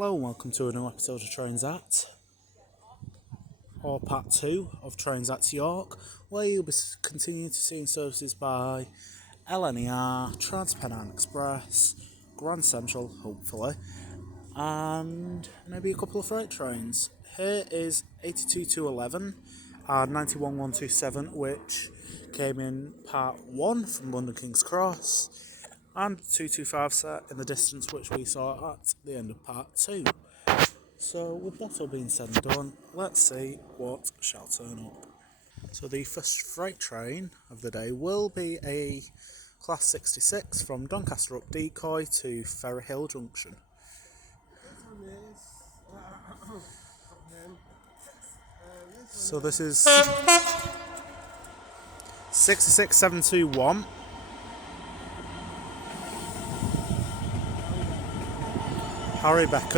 Hello and welcome to a new episode of Trains At, or part 2 of Trains At York, where you'll be continuing to see services by LNER, Trans-Pennine Express, Grand Central, hopefully, and maybe a couple of freight trains. Here is 82211 and 91127, which came in part 1 from London King's Cross, and 225 set in the distance, which we saw at the end of part 2. So with that all being said and done, let's see what shall turn up. So the first freight train of the day will be a Class 66 from Doncaster up Decoy to Ferry Hill Junction. So this is 66721. Harry Beck.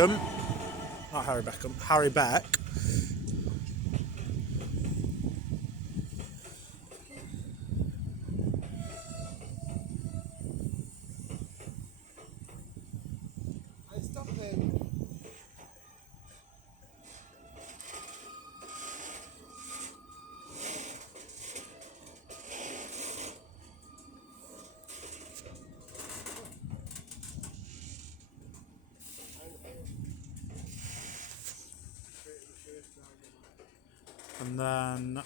And then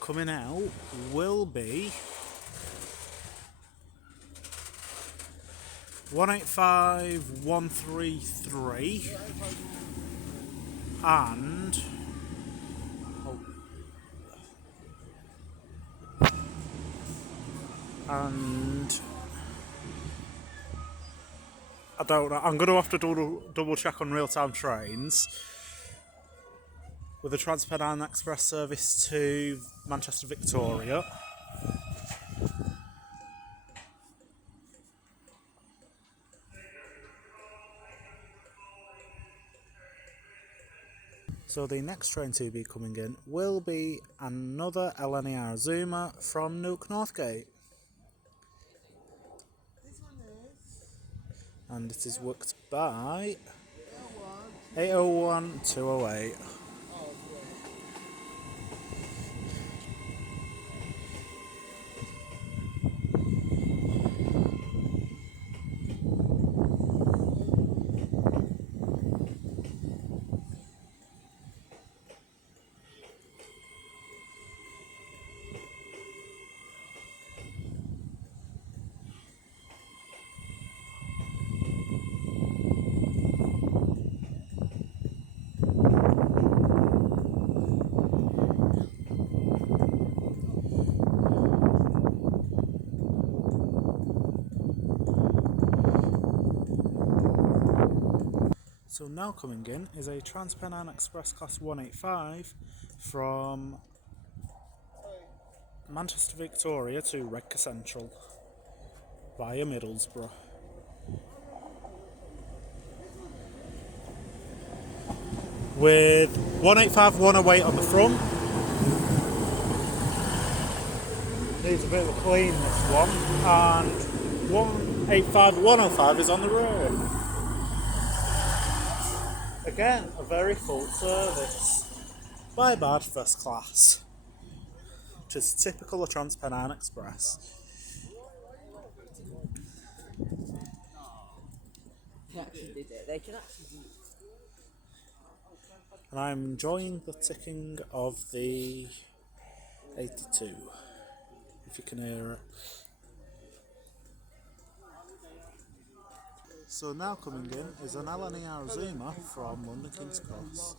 coming out will be 185133 and I don't know, I'm going to have to double check on real-time trains with the Trans-Pennine Express service to Manchester Victoria. So the next train to be coming in will be another LNER Zoomer from Newark Northgate. And it is worked by 801208. So now coming in is a Trans-Pennine Express Class 185 from Manchester Victoria to Redcar Central via Middlesbrough. With 185108 on the front. Needs a bit of a clean, this one. And 185105 is on the rear. Again, a very full service by Bad First Class, which is typical of Trans-Pennine Express. And I'm enjoying the ticking of the 82, if you can hear it. So now coming in is an LNER Zoomer from London King's Cross.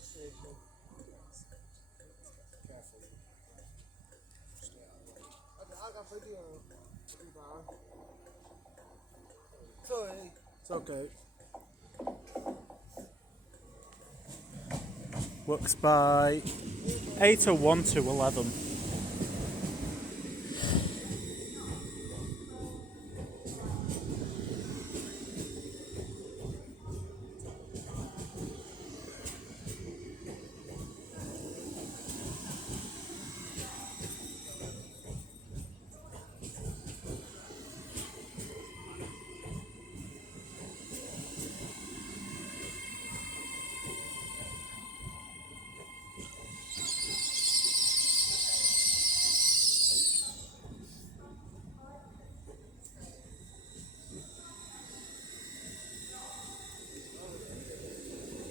It's okay. Works by 801211.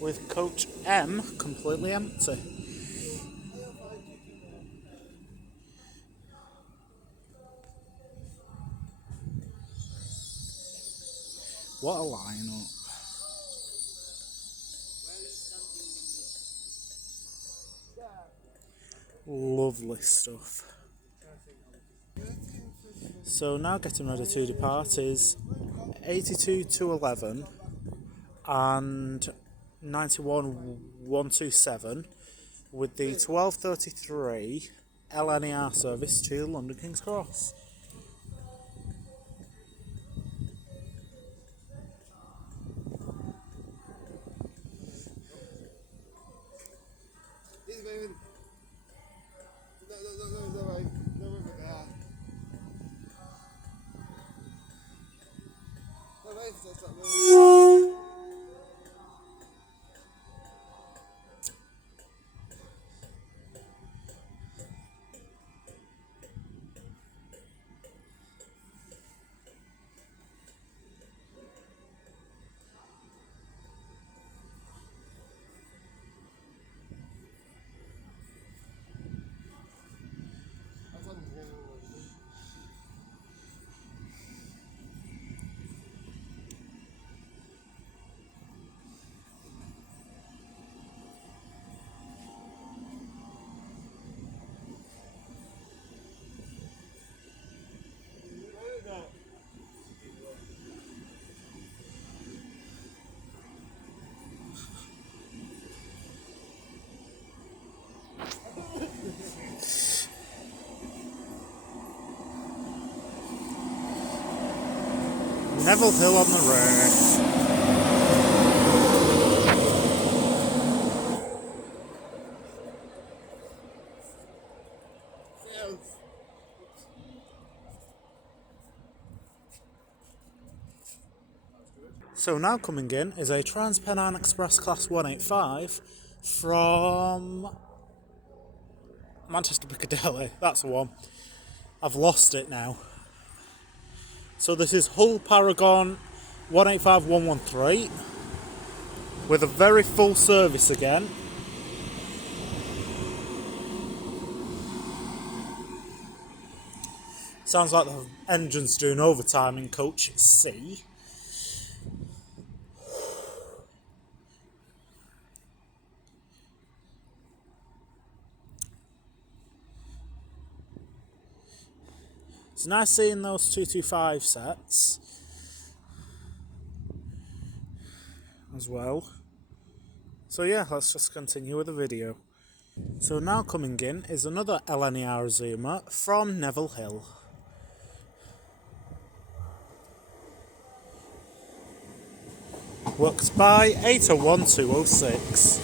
with coach M completely empty. What a lineup. Lovely stuff. So now getting ready to depart is 82 to 11 and 91 127 with the 12:33 LNER service to London King's Cross. Neville Hill on the race. So now coming in is a Trans-Pennine Express Class 185 from Manchester Piccadilly. That's the one. I've lost it now. So this is Hull Paragon 185113 with a very full service again. Sounds like the engine's doing overtime in coach C. It's nice seeing those 225 sets as well. So yeah, let's just continue with the video. So now coming in is another LNER Zoomer from Neville Hill. Works by 801206.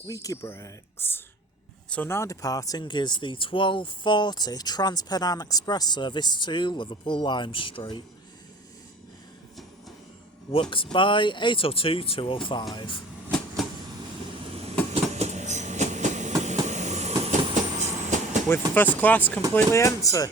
Squeaky brakes. So now departing is the 12:40 Trans-Pennine Express service to Liverpool Lime Street. Works by 802205. With first class completely empty.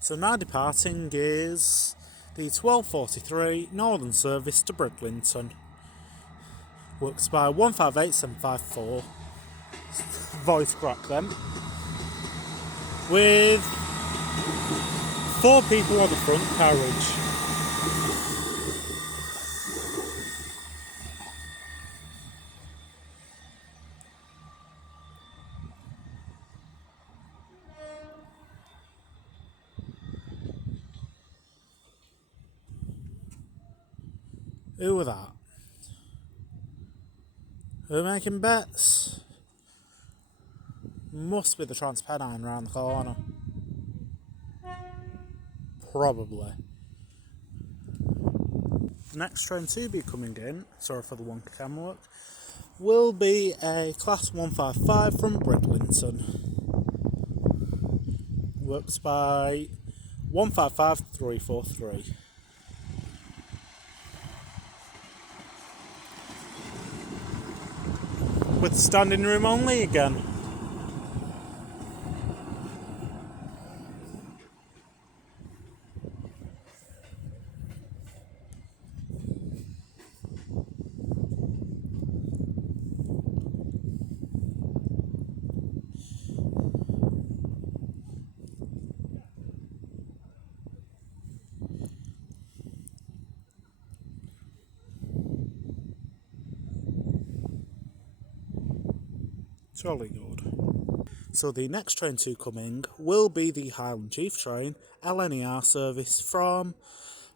So now departing is the 12:43 Northern service to Bridlington. Works by 158754. Voice crack then. with 4 people on the front carriage. Who were that? Who are making bets? Must be the Transpennine round the corner. Probably. The next train to be coming in, sorry for the wonky camera work, will be a Class 155 from Bridlington. Works by 155343. With standing room only again. Jolly good. So the next train to coming will be the Highland Chief train LNER service from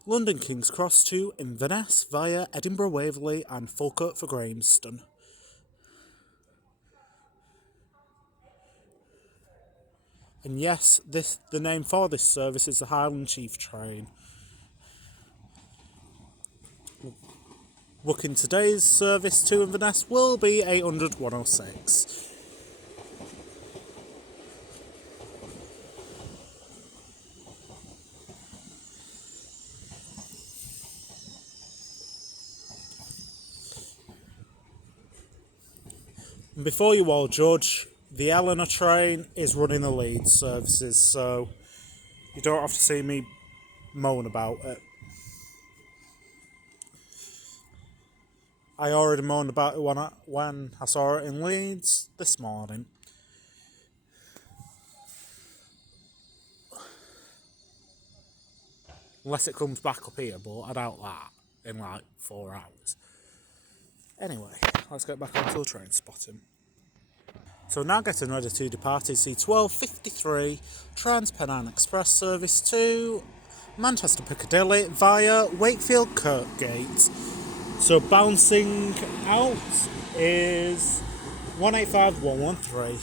London King's Cross to Inverness via Edinburgh Waverley and Falkirk for Grahamston. And yes, the name for this service is the Highland Chief train. Booking today's service to Inverness will be 800 106. And before you all judge, the Eleanor train is running the Leeds services, so you don't have to see me moan about it. I already moaned about it when I saw it in Leeds this morning. Unless it comes back up here, but I doubt that in like 4 hours. Anyway, let's get back onto the train spotting. So now getting ready to depart is the 1253 Transpennine Express service to Manchester Piccadilly via Wakefield Kirkgate. So bouncing out is 185113.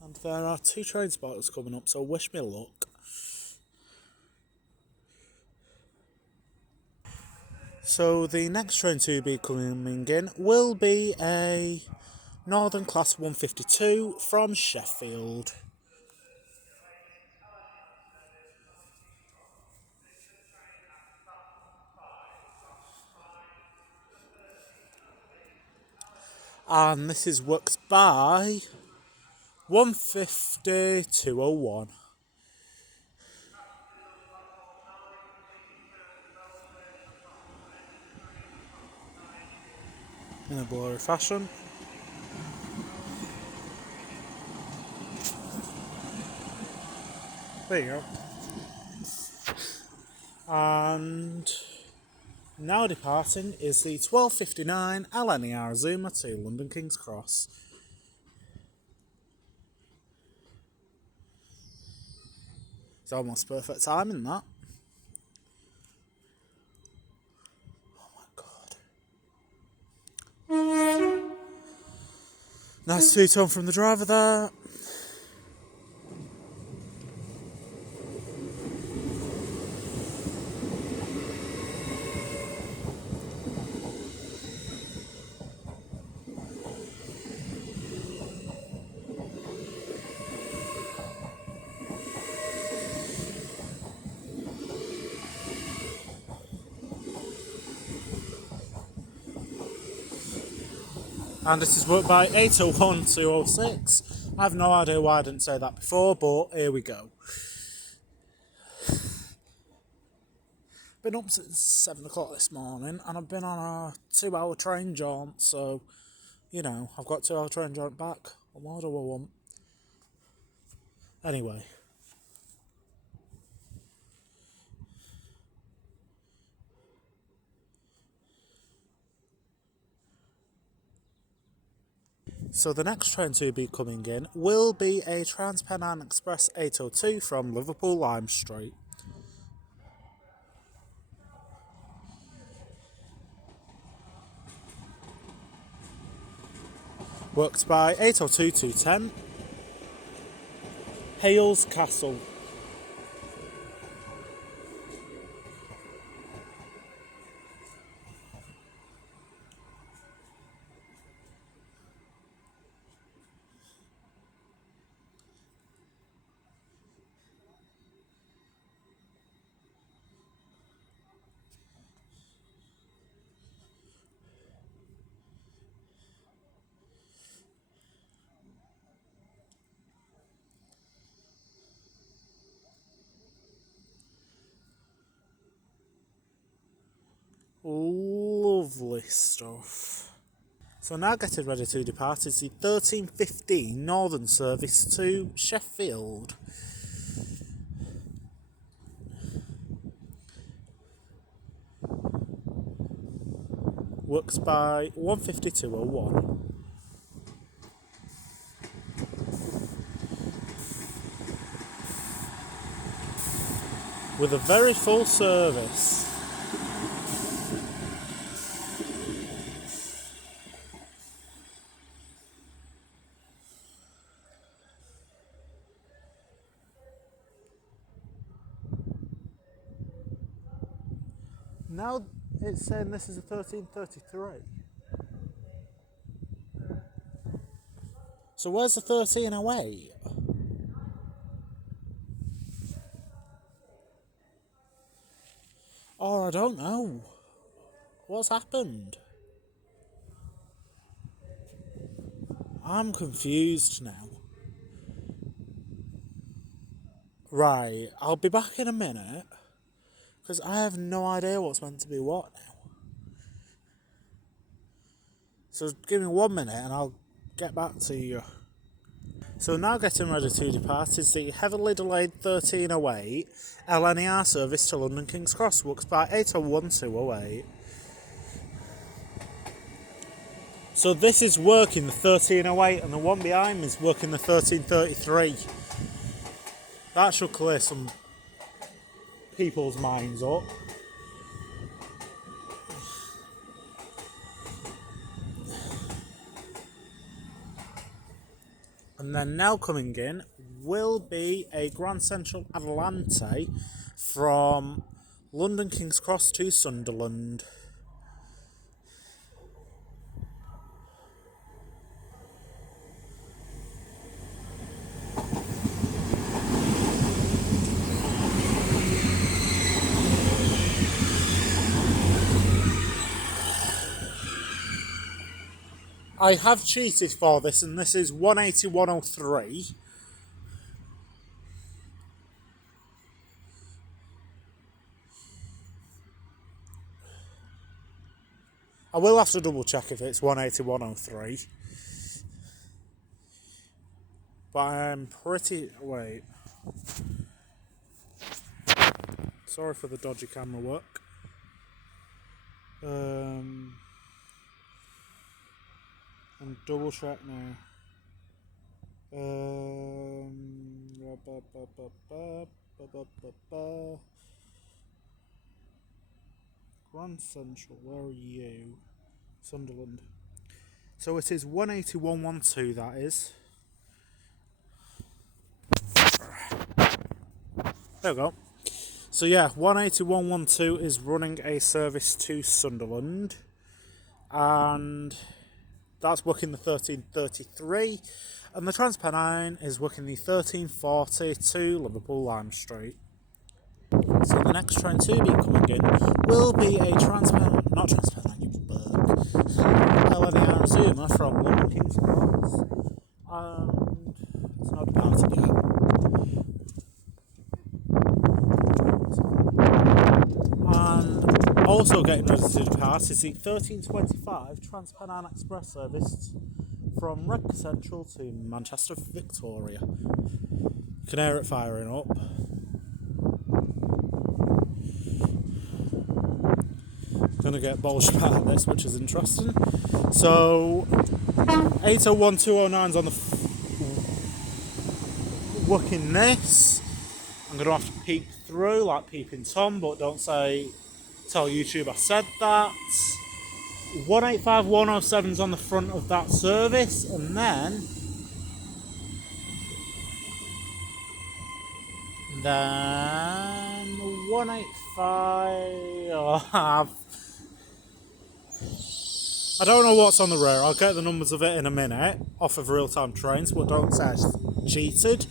And there are 2 train spotters coming up, so wish me luck. So the next train to be coming in will be a Northern Class 152 from Sheffield. And this is worked by 150-201. In a blurry fashion. There you go. And now departing is the 1259 LNER Azuma to London King's Cross. It's almost perfect timing, that. Oh my god. Nice two-tone from the driver there. And this is worked by 801206. I have no idea why I didn't say that before, but here we go. Been up since 7 o'clock this morning, and I've been on a 2-hour train jaunt, so, you know, I've got 2-hour train jaunt back. What more do I want? Anyway. So the next train to be coming in will be a Trans-Pennine Express 802 from Liverpool Lime Street. Worked by 802 210. Hales Castle. Lovely stuff. So now getting ready to depart is the 13:15 Northern service to Sheffield. Works by 1:52:01. With a very full service. Now it's saying this is a 13:33. So where's the 13:08? Oh, I don't know. What's happened? I'm confused now. Right, I'll be back in a minute, because I have no idea what's meant to be what now. So give me 1 minute and I'll get back to you. So now getting ready to depart is the heavily delayed 13:08 LNER service to London King's Cross. Works by 8:01:08. So this is working the 13:08 and the one behind me is working the 13:33. That should clear some people's minds up. And then now coming in will be a Grand Central Adelante from London King's Cross to Sunderland. I have cheated for this, and this is 180-103. I will have to double check if it's 180-103. But I'm pretty... Wait. Sorry for the dodgy camera work. And double check now. Grand Central, where are you? Sunderland. So it is 180-112, that is. There we go. So yeah, 180-112 is running a service to Sunderland. And that's working the 13:33, and the Trans-Pennine is working the 13:40 to Liverpool Lime Street. So the next train to be coming in will be a Trans-Pennine, not Trans-Pennine, you berg, LNER Zuma from London King's Cross, and it's not departed yet. Also getting ready to depart is the 1325 Trans-Pennine Express service from Redcar Central to Manchester, Victoria. You can hear it firing up. Gonna get bulged about this, which is interesting. So 801209's on the working this. I'm gonna have to peek through like peeping Tom, but don't tell YouTube I said that. 185107's on the front of that service, and then 185. I don't know what's on the rear. I'll get the numbers of it in a minute off of real-time trains, but don't say I cheated.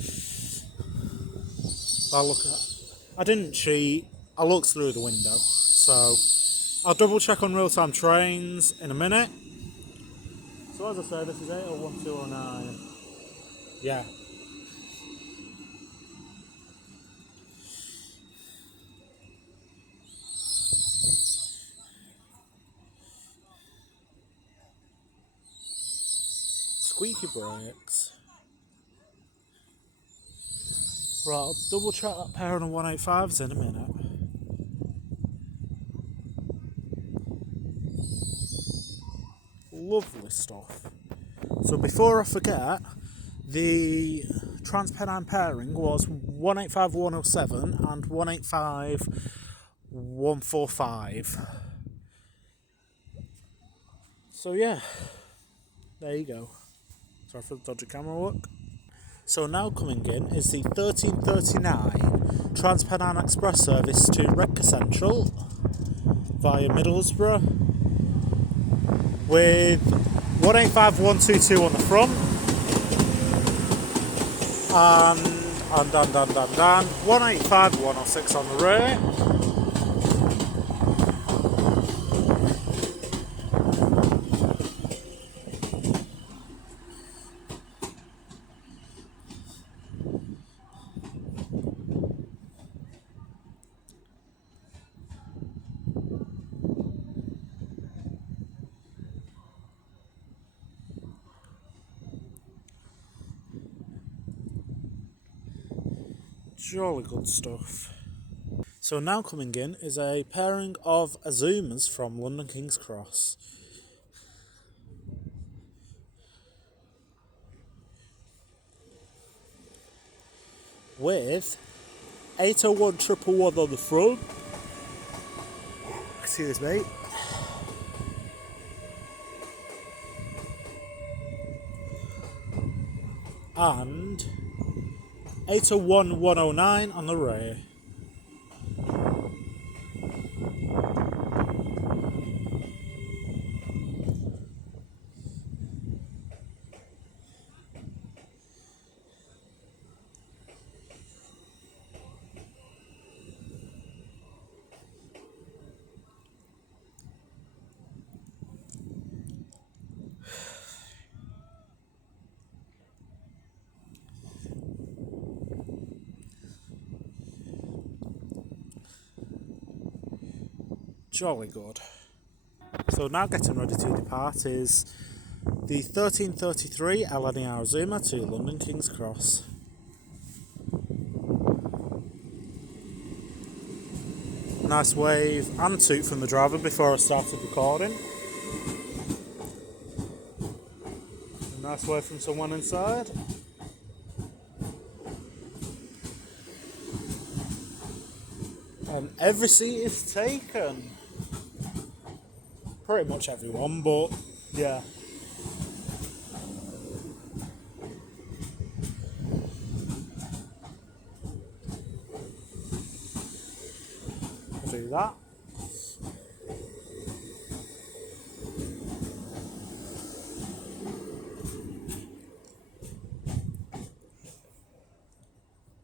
I didn't cheat. I looked through the window, so I'll double check on real-time trains in a minute. So as I say, this is 801209. Yeah. Squeaky brakes. Right, I'll double check that pair on the 185s in a minute. Lovely stuff. So before I forget, the Trans-Pennine pairing was 185107 and 185145. So yeah, there you go. Sorry for the dodgy camera work. So now coming in is the 1339 Trans-Pennine Express service to Redcar Central via Middlesbrough with 185122 on the front and 185106 on the rear. Jolly good stuff. So now coming in is a pairing of Azumas from London King's Cross. With 801111 on the front. Excuse me. And 801109 on the rear. Jolly good. So now getting ready to depart is the 1333 LNER Azuma to London King's Cross. Nice wave and toot from the driver before I started recording. A nice wave from someone inside. And every seat is taken. Pretty much everyone, but yeah. I'll do that.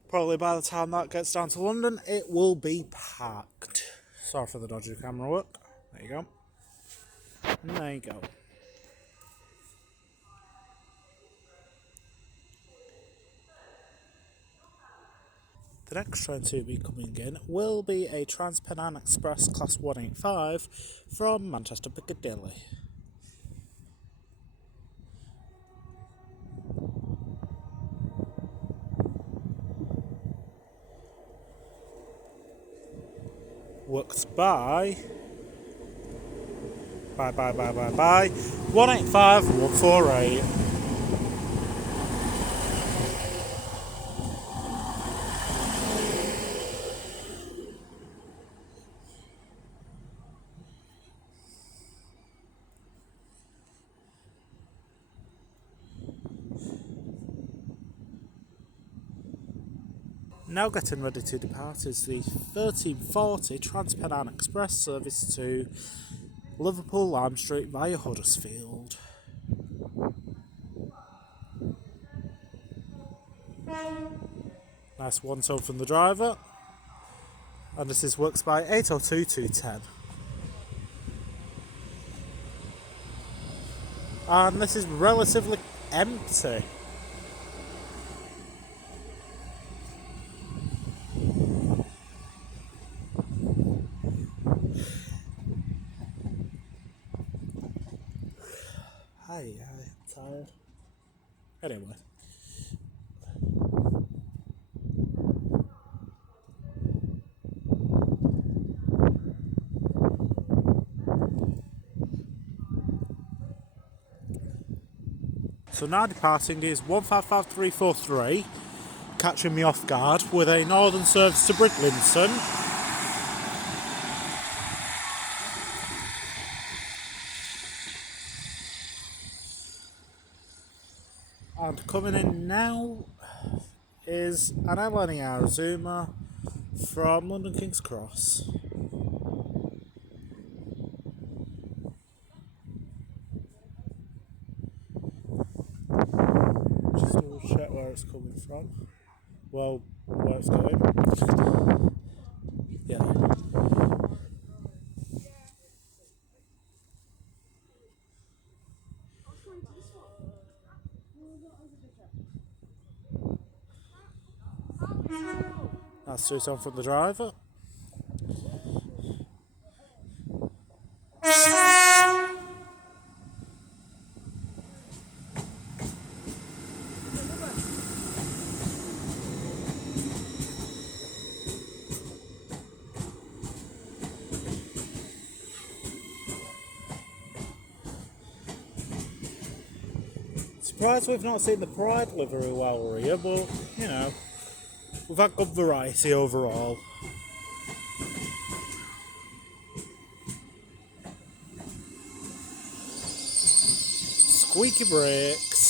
Probably by the time that gets down to London, it will be packed. Sorry for the dodgy camera work. There you go. And there you go. The next train to be coming in will be a Trans-Pennine Express Class 185 from Manchester Piccadilly. Worked by 185 148. Now getting ready to depart is the 1340 Trans-Pennine Express service to Liverpool Lime Street via Huddersfield. Nice one tone from the driver. And this is works by 802 210. And this is relatively empty. I'm tired. Anyway. So now departing is 155343, catching me off guard with a northern service to Bridlington. And coming in now is an LNER Zoomer from London King's Cross. Just double check where it's coming from. Well, where it's going. Yeah. That's straight on from the driver. Surprised we've not seen the Pride livery while we're here, but you know, we've had good variety overall. Squeaky brakes.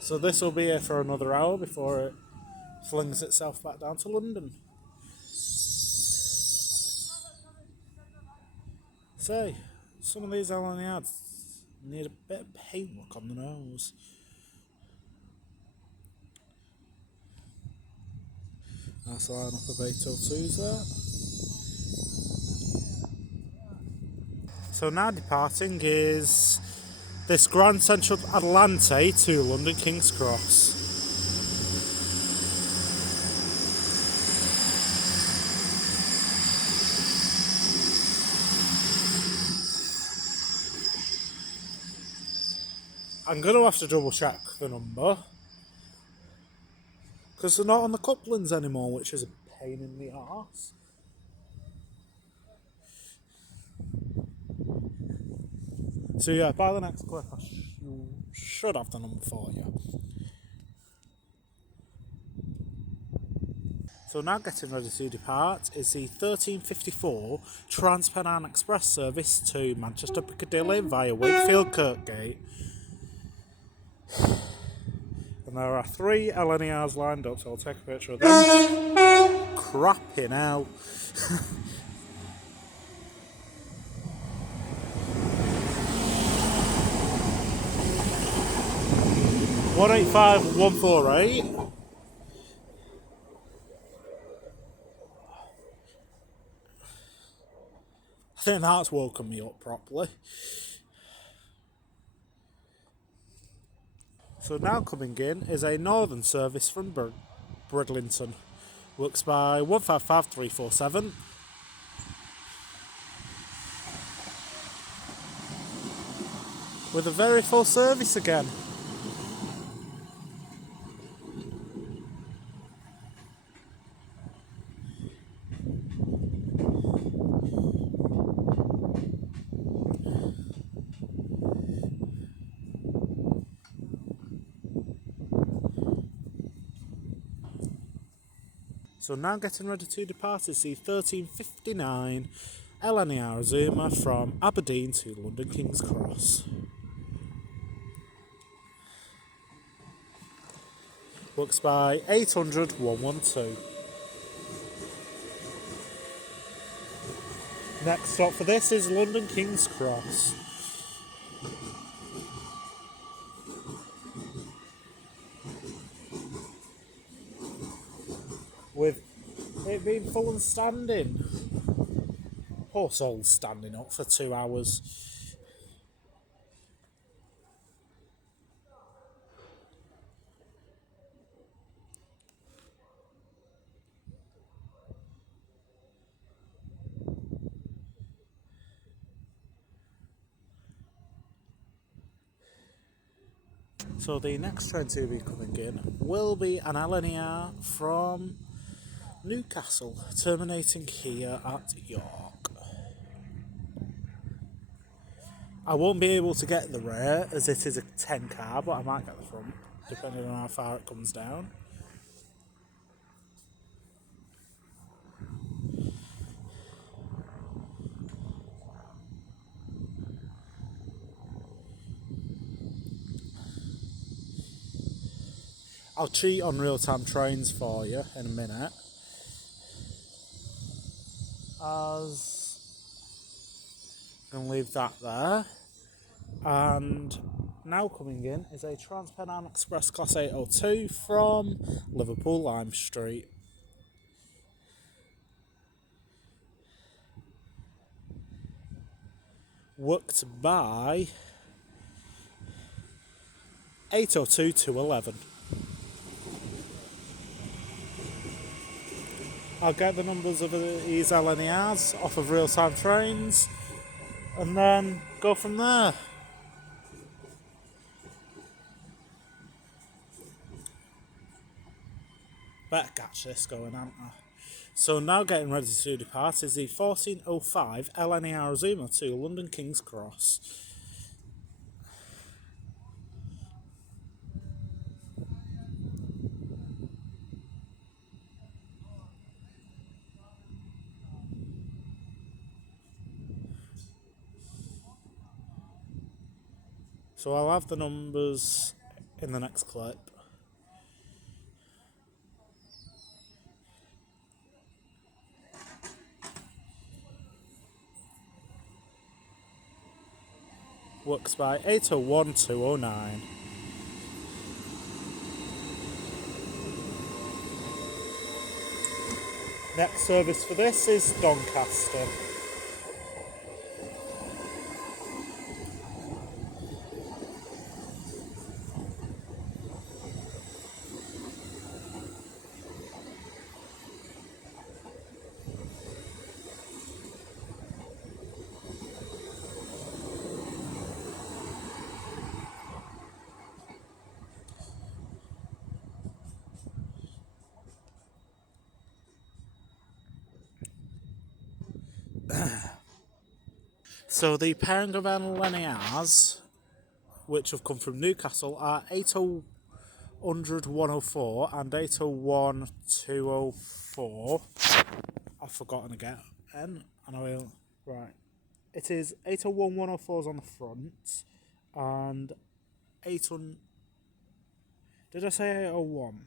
So this will be here for another hour before it flings itself back down to London. Say, some of these LNERs need a bit of paintwork on the nose. That's the line up of 802s there. So now departing is this Grand Central Atlante to London King's Cross. I'm going to have to double check the number because they're not on the couplings anymore, which is a pain in the arse. So yeah, by the next clip I should have the number for you. So now getting ready to depart is the 1354 Trans-Pennine Express service to Manchester Piccadilly via Wakefield Kirkgate. And there are 3 LNERs lined up, so I'll take a picture of them. Crapping hell. 185148. I think that's woken me up properly. So now coming in is a northern service from Bridlington. Works by 155347. With a very full service again. So now getting ready to depart is the 1359 LNER Azuma from Aberdeen to London King's Cross. Works by 800 112. Next stop for this is London King's Cross. With it being full and standing. Poor soul standing up for 2 hours. So the next train to be coming in will be an LNER from Newcastle, terminating here at York. I won't be able to get the rear as it is a 10 car, but I might get the front, depending on how far it comes down. I'll cheat on real-time trains for you in a minute. As I'm going to leave that there. And now coming in is a Transpennine Express Class 802 from Liverpool Lime Street. Worked by 802 to 11. I'll get the numbers of these LNERs off of real-time trains and then go from there. Better catch this going, haven't I? So now getting ready to depart is the 1405 LNER Azuma to London King's Cross. So I'll have the numbers in the next clip. Works by 801 209. Next service for this is Doncaster. So the pairing of LNERs, which have come from Newcastle, are 801 104 and 801 204. I've forgotten again, and I will. Right. It is 801 104s on the front, and 800. Did I say 801?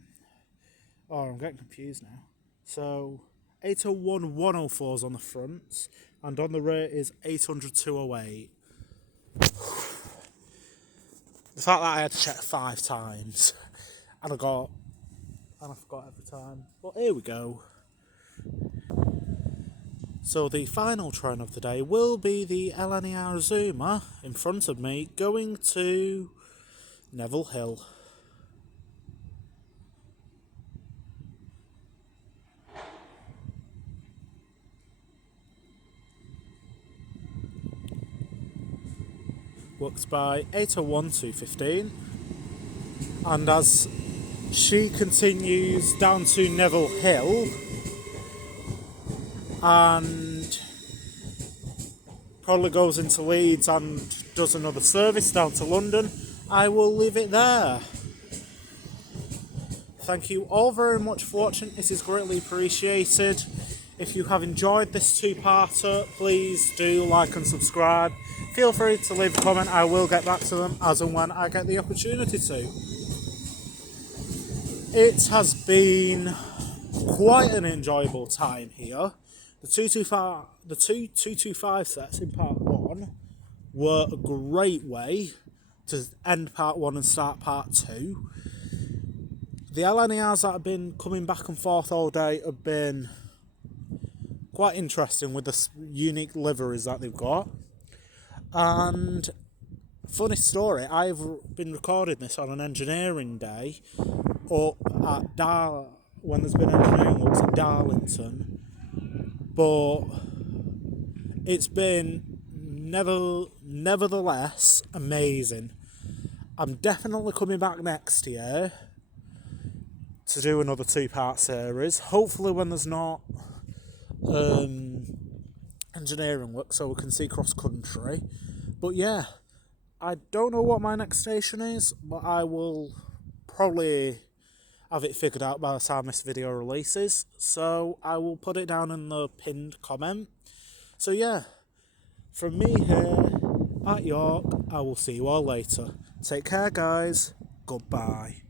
Oh, I'm getting confused now. So 801 104s on the front, and on the rear is 800 208. The fact that I had to check 5 times and I forgot every time. But here we go. So the final train of the day will be the LNER Zoomer in front of me going to Neville Hill. Works by 8:01:2:15, and as she continues down to Neville Hill and probably goes into Leeds and does another service down to London, I will leave it there. Thank you all very much for watching. This is greatly appreciated. If you have enjoyed this two-parter, please do like and subscribe. Feel free to leave a comment. I will get back to them as and when I get the opportunity to. It has been quite an enjoyable time here. The 225 sets in part 1 were a great way to end part 1 and start part 2. The LNERs that have been coming back and forth all day have been quite interesting with the unique liveries that they've got. And funny story, I've been recording this on an engineering day up at when there's been engineering works at Darlington, but it's been nevertheless amazing. I'm definitely coming back next year to do another 2-part series, hopefully when there's not engineering work so we can see cross country. But yeah, I don't know what my next station is, but I will probably have it figured out by the time this video releases, so I will put it down in the pinned comment. So yeah, from me here at York, I will see you all later. Take care guys, goodbye.